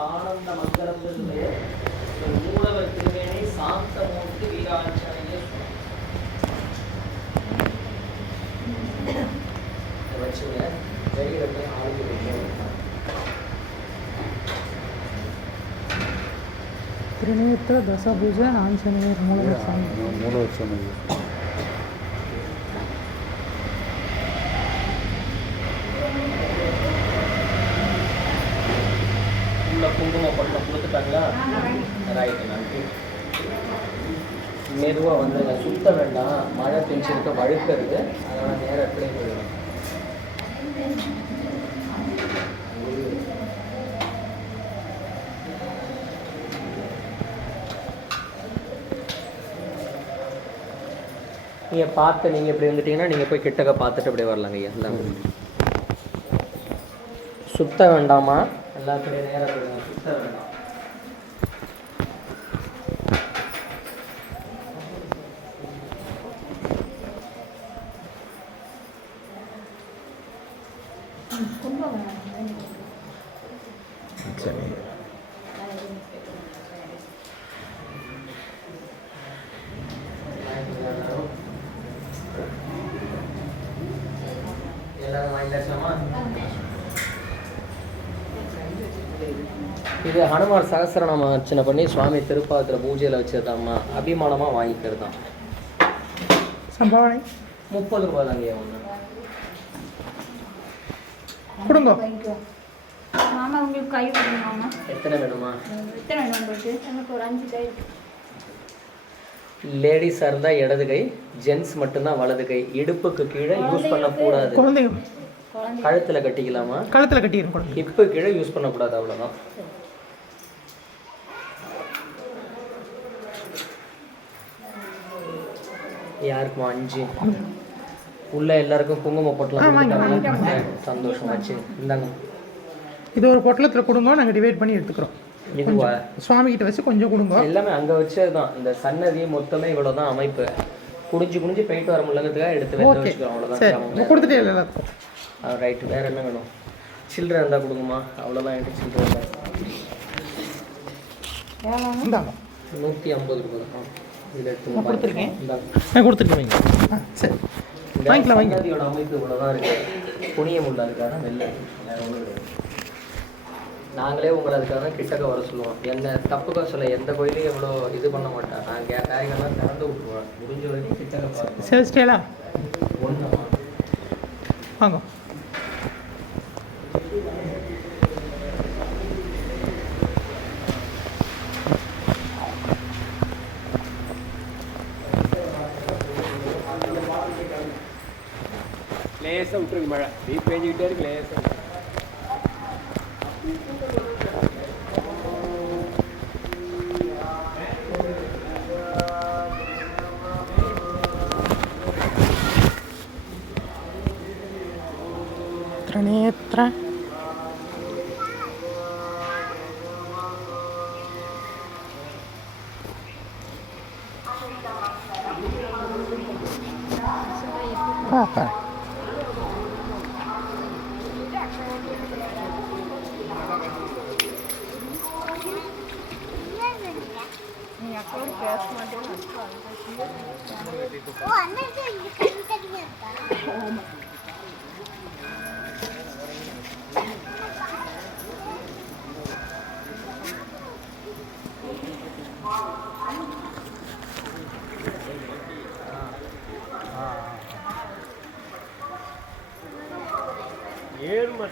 ஆனந்த மங்கலம் மூலவர் திருமேனி சாந்தமூர்த்தி வீராஞ்சனைய வச்சுங்க வெளியில போய் ஆளுக்கு ತ್ರಿನೇತ್ರ ದಶಭುಜ ಆಂಜನೇಯರ ಮೂಲ ಸ್ವಾಮಿ ಮೂಲ ವರ್ಷ உள்ள குங்குமம் பட்டம் கொடுத்துட்டாங்களா ரைட்டு நன்றி மெதுவாக வந்துங்க சுத்த வேண்டாம் மழை பெஞ்சிருக்க வழுக்கிறது அதனால் நேரம் அப்படியே போயிடும் நீங்கள் பார்த்து நீங்கள் இப்படி வந்துட்டீங்கன்னா நீங்கள் போய் கிட்டக்க பார்த்துட்டு அப்படியே வரலாங்க ஐயா. இந்தாங்க. சுத்த வேண்டாமா? எல்லாத்துலேயும் நேரம் சுத்த வேண்டாம். சரி. இது ஹனுமான் சகசரநாம அர்ச்சனை பண்ணி சுவாமி திருப்பாத்திர பூஜையில் வச்சதாம்மா. அபிமானமாக வாங்கிக்கிறது தான் சம்பாவனை முப்பது ரூபாய் தாங்க ஒன்று கொடுங்க. மாமா உங்களுக்கு கை கொடுங்க மாமா? எத்தனை வேணுமா? எத்தனை வேணும் உங்களுக்கு? எனக்கு ஒரு அஞ்சு கை. லேடிஸாக இருந்தால் இடது கை ஜென்ஸ் மட்டும்தான் வலது கை. இடுப்புக்கு கீழே யூஸ் பண்ணக்கூடாது. குழந்தைங்க குழந்தை கழுத்தில் கட்டிக்கலாமா? கழுத்தில் கட்டிடுங்க ஹிப்பு கீழே யூஸ் பண்ணக்கூடாது அவ்வளோதான் யாருக்குமா? அஞ்சு. உள்ள எல்லாருக்கும் குங்கும பொட்டலாம் கொடுத்துட்டாங்க. சந்தோஷம் வச்சு இந்தாங்க. இது ஒரு பொட்டலத்தில் கொடுங்க நாங்கள் டிவைட் பண்ணி எடுத்துக்கிறோம். இதுவா சுவாமி கிட்ட வச்சு கொஞ்சம் கொடுங்க. எல்லாமே அங்கே வச்சது தான் இந்த சன்னதி மொத்தமே இவ்வளோ தான் அமைப்பு. குடிஞ்சு குடிஞ்சு போயிட்டு வர முடியலங்கிறதுக்காக எடுத்து ஓகே. வச்சுக்கிறோம். சரி. அவ்வளோதான் கொடுத்துட்டே இல்லை எல்லாத்துக்கும். ரைட்டு வேற என்ன வேணும்? சில்லறை இருந்தால் கொடுக்குமா அவ்வளோதான் என்கிட்ட சில்லறை இந்தாங்க. நூற்றி ஐம்பது ரூபா தான் இதில் எடுத்து நான் கொடுத்துருக்கேன். இந்தாங்க. கொடுத்துருக்கேன் சரி. வாங்கிக்கலாம், வாங்கிக்கலாம். அமைப்பு இவ்வளோதான் இருக்கு. புனிய முள்ள அதுக்காக வெளில. வேற ஒண்ணும் கிடையாது. நாங்களே உங்களை அதுக்காக தான் கிட்டக்க வர சொல்லுவோம். என்ன தப்புக்கா சொல்ல எந்த கோயிலையும் இவ்வளோ இது பண்ண மாட்டேன் நான் கே காய்கள்லாம் திறந்து விட்டுருவேன். முடிஞ்ச வரைக்கும் கிட்டக்க பார்க்கணும் சேல்ஸ்டேலா ஒன்று வாங்க. லேசாக விட்டுருக்கு மழை. நீ பேஞ்சிக்கிட்டே இருக்கு லேசாக നെത്ര പാപ്പ ఏడు మా